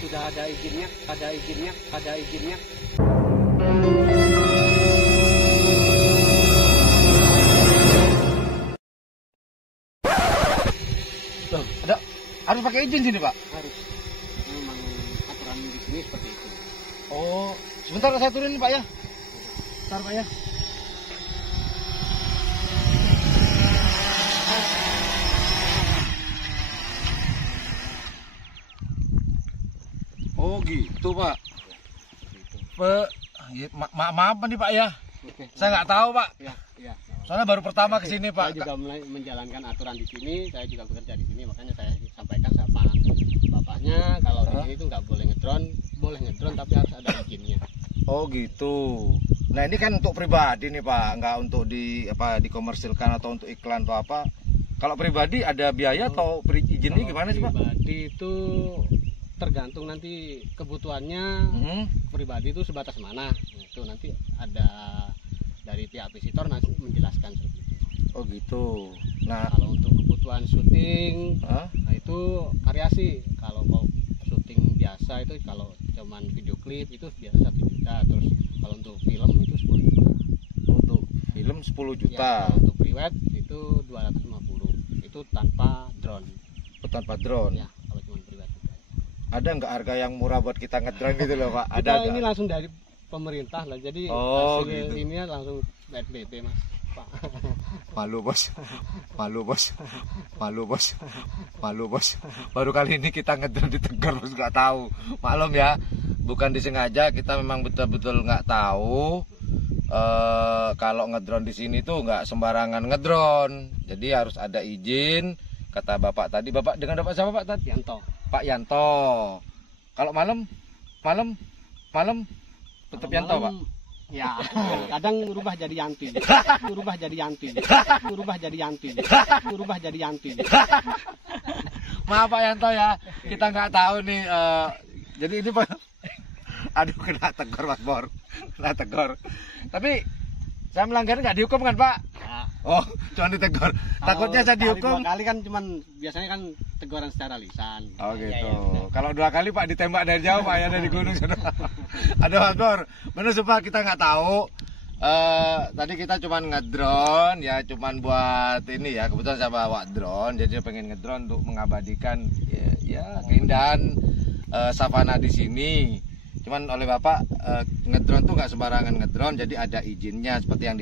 sudah ada izinnya, ada izinnya. Loh, harus pakai izin sini, Pak? Harus. Memang aturan di sini seperti itu. Oh, sebentar saya turunin, Pak ya. Bentar, Pak ya. Oh gitu, Pak. Maaf nih, Pak ya. Oke. Saya nggak tahu, Pak. Ya. Soalnya baru pertama ke sini, Pak. Saya juga mulai menjalankan aturan di sini. Saya juga bekerja di sini, makanya saya sampaikan sama bapaknya kalau di sini tuh nggak boleh ngedrone, boleh ngedrone tapi harus ada izinnya. Oh gitu. Nah ini kan untuk pribadi nih, Pak, nggak untuk dikomersilkan atau untuk iklan atau apa. Kalau pribadi ada biaya atau izinnya gimana sih, Pak? Pribadi itu tergantung nanti kebutuhannya. Pribadi itu sebatas mana? Itu nanti ada dari pihak visitor nanti menjelaskan seperti itu. Oh gitu. Nah kalau untuk kebutuhan syuting, nah itu variasi. Kalau mau syuting biasa itu kalau cuman video klip itu biasa 1 juta. Terus kalau untuk film itu 10 juta. Untuk film 10 juta. Ya, untuk private itu 250. Itu tanpa drone. Tanpa drone. Ya, kalau cuma private. Ada nggak harga yang murah buat kita ngedrone gitu loh, Pak? Ada. Ini langsung dari pemerintah lah. Jadi hasil gitu. ini langsung BPP, Mas. Pak. Malu bos. Baru kali ini kita ngedrone di Tegar, bos, nggak tahu. Maklum ya, bukan disengaja, kita memang betul-betul nggak tahu. Kalau ngedrone di sini tuh nggak sembarangan ngedrone, jadi harus ada izin. Kata bapak tadi, bapak dengan bapak siapa, Pak tadi? Pak Yanto. Kalau malam tetap Yanto, Pak. Ya, kadang berubah jadi Yanti. Maaf Pak Yanto ya, kita nggak tahu nih. Jadi ini Pak, aduh kena tegur Mas Bor, kena tegur. Tapi saya melanggar nggak dihukum kan, Pak? Ya. Oh, cuma ditegur. Takutnya saya dihukum. 2 kali kan cuman biasanya kan teguran secara lisan. Oh gitu. Ya. Kalau 2 kali Pak ditembak dari jauh, Pak ya, dari gunung sana. Aduh Mas Bor, bener supaya kita nggak tahu. Tadi kita cuman ngedrone ya, cuman buat ini ya, kebetulan saya bawa drone, jadi pengen ngedrone untuk mengabadikan ya keindahan savana di sini. Cuman oleh Bapak ngedrone tuh nggak sembarangan ngedrone, jadi ada izinnya seperti yang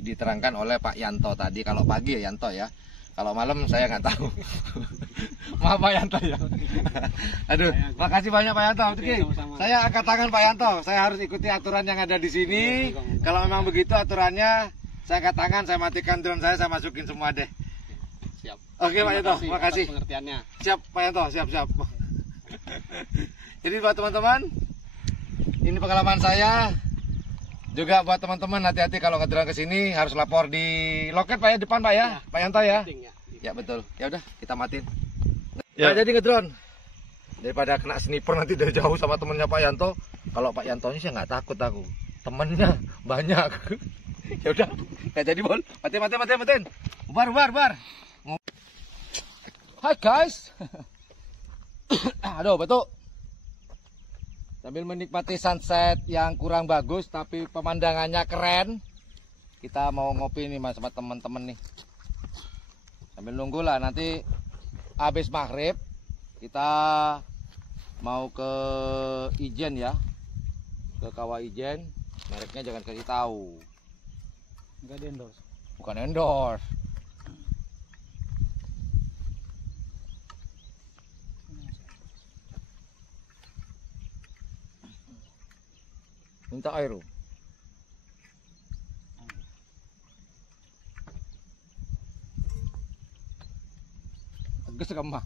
diterangkan oleh Pak Yanto tadi. Kalau pagi ya Yanto ya, kalau malam saya nggak tahu. Maaf Pak Yanto ya. Aduh, makasih banyak Pak Yanto. Oke, saya angkat tangan Pak Yanto. Saya harus ikuti aturan yang ada di sini. Kalau memang begitu aturannya, saya angkat tangan, saya matikan drone saya masukin semua deh. Siap. Oke Pak Yanto, makasih. Pengertiannya. Siap Pak Yanto, siap. Jadi buat teman-teman, ini pengalaman saya. Juga buat teman-teman, hati-hati kalau ngedrone ke sini, harus lapor di loket Pak ya, depan Pak ya, Pak Yanto ya. Ya betul. Ya udah, kita matiin. Ya. Nah, jadi ngedrone. Daripada kena sniper nanti dari jauh sama temennya Pak Yanto. Kalau Pak Yantonya sih nggak takut aku. Temennya banyak. Ya udah, nggak jadi bol. Matiin. Bar. Hai guys. Aduh, betul. Sambil menikmati sunset yang kurang bagus tapi pemandangannya keren. Kita mau ngopi nih Mas sama teman-teman nih. Sambil nunggu lah, nanti habis maghrib kita mau ke Ijen ya. Ke Kawah Ijen. Mereknya jangan kasih tahu. Enggak di endorse. Bukan endorse. Minta air. Gas kemah.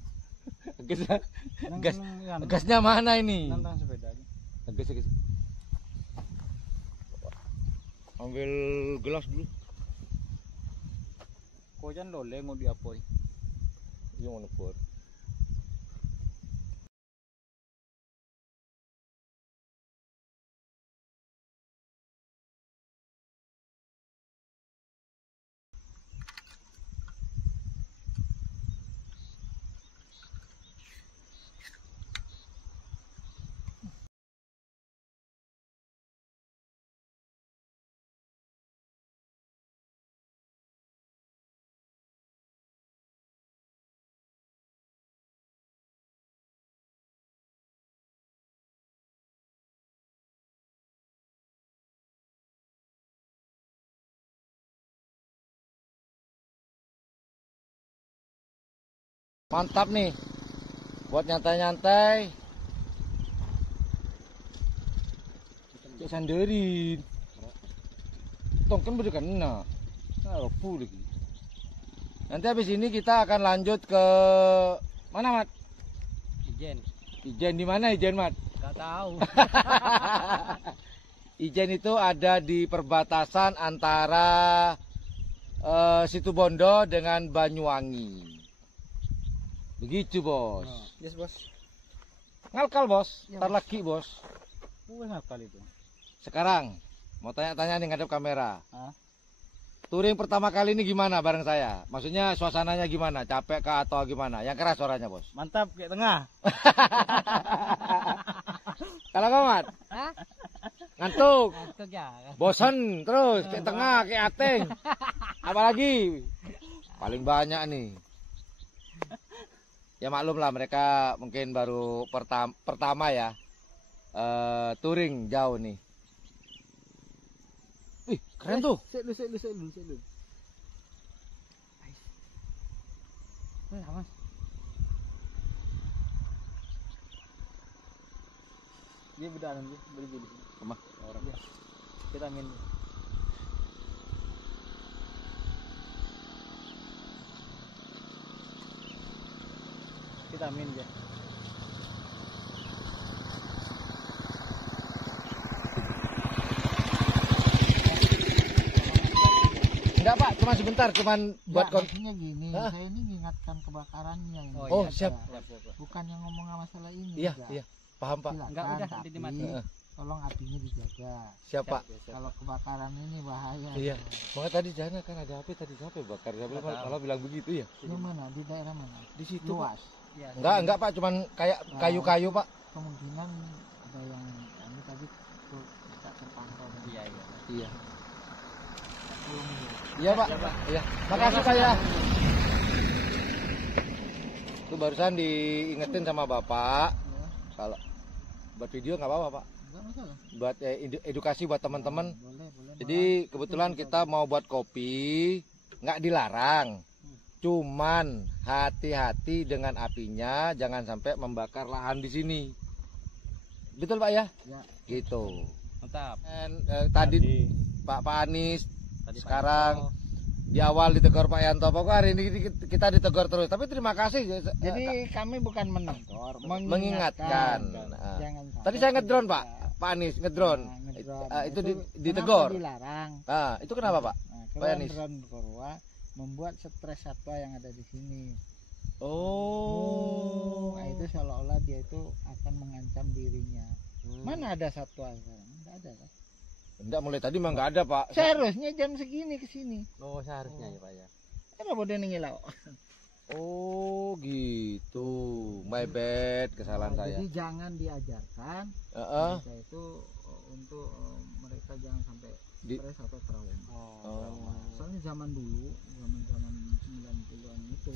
Gasnya mana ini? Nantang sepeda aja. Gas. Ambil gelas dulu. Kau jangan loleh mau diapoi. Iya mau nepor. Mantap nih. Buat nyantai-nyantai. Cek sanderin. Tong kan udah kena. Nah, robu lagi. Nanti habis ini kita akan lanjut ke mana, Mat? Ijen. Ijen di mana Ijen, Mat? Gak tahu. Ijen itu ada di perbatasan antara Situbondo dengan Banyuwangi. Begitu, Bos. Yes, Bos. Ngalkal, Bos. Ya, Ntar lagi, Bos. Ngakal itu. Sekarang mau tanya-tanya nih ngadep kamera. Hah? Touring pertama kali ini gimana bareng saya? Maksudnya suasananya gimana? Capek kah atau gimana? Yang keras suaranya, Bos. Mantap kayak tengah. Kalau kamu, Mat? Hah? Ngantuk, Ngantuk ya. bosen terus kayak tengah, kayak ateng. Apalagi paling banyak nih. Ya maklum lah mereka mungkin baru pertama ya touring jauh nih. Wih, keren tuh. Sik lu. Mas. Dia beda nanti beli di sini. Kemah? Orang. Ya. Kita main. Kita main ya. Enggak, Pak, cuma sebentar, cuman buat Maksudnya gini, Hah? saya ini mengingatkan kebakarannya ini. Oh, siap. Bukan yang ngomong masalah ini. Iya, enggak. iya. Paham, Pak. Silakan, Enggak, udah, tapi nanti dimati. tolong apinya dijaga. Siap, Pak. Kalau kebakaran ini bahaya. Iya. Makanya tadi jangan kan ada api tadi siapa yang bakar? Dia malah bilang begitu ya. Ini mana? Di daerah mana? Di situ, Pak. Luas. Ya, Enggak, Pak, cuman kayak kayu-kayu, Pak. Kemungkinan ada yang ini tadi tuh tidak terpantau. Iya. Iya. Tolong ya. Iya, Pak. Iya. Makasih, Pak ya. Itu barusan diingetin sama Bapak. Ya, Kalau buat video nggak apa-apa, Pak. enggak masalah. Buat edukasi buat teman-teman. Boleh. Jadi kebetulan kita mau buat kopi, nggak dilarang. Cuman hati-hati dengan apinya, jangan sampai membakar lahan di sini. Betul, Pak ya? Ya. Gitu. Mantap. Dan tadi Pak Anies, Tadi sekarang di awal ditegur Pak Yanto, pokoknya hari ini kita ditegur terus. Tapi terima kasih. Jadi kami bukan menegur, mengingatkan. Nah. Jangan sampai Tadi saya ngedrone, tidak- Pak Anies ngedrone. Nah, ngedrone. Itu kenapa ditegur. dilarang. Nah, itu kenapa, Pak? Nah, Pak Anies. drone Korwa membuat stres satwa yang ada di sini. Oh. Nah, itu seolah-olah dia itu akan mengancam dirinya. Mana ada satwa sekarang? Enggak ada kan? Enggak, mulai tadi mah enggak ada, Pak. Seharusnya jam segini ke sini. Oh, seharusnya ya, Pak ya. Kenapa bodoh ngilau? Oh, gitu. My bad, kesalahan saya. Jadi jangan diajarkan Heeh. mereka itu untuk mereka jangan sampai Di- stres atau trauma. Oh. Soalnya zaman dulu, zaman 90-an itu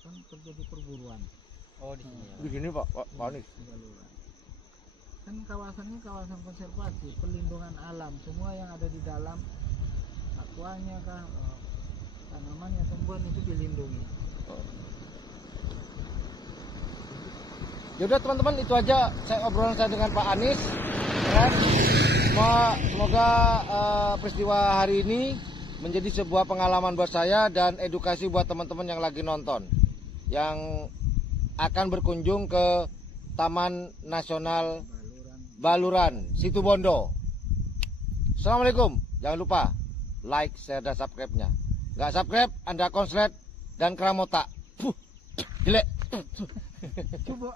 kan terjadi perburuan Oh, di sini ya. Di sini, Pak Anies. di Baluran. Kan kawasannya kawasan konservasi, perlindungan alam, semua yang ada di dalam satwanya kah, tanamannya, tumbuhan itu dilindungi. Yaudah teman-teman, itu aja saya obrolan saya dengan Pak Anies. Kan? Semoga peristiwa hari ini menjadi sebuah pengalaman buat saya dan edukasi buat teman-teman yang lagi nonton, yang akan berkunjung ke Taman Nasional Baluran, Situbondo. Assalamualaikum. Jangan lupa like, share, dan subscribe-nya. Nggak subscribe, Anda konslet dan keramota. Jelek. Coba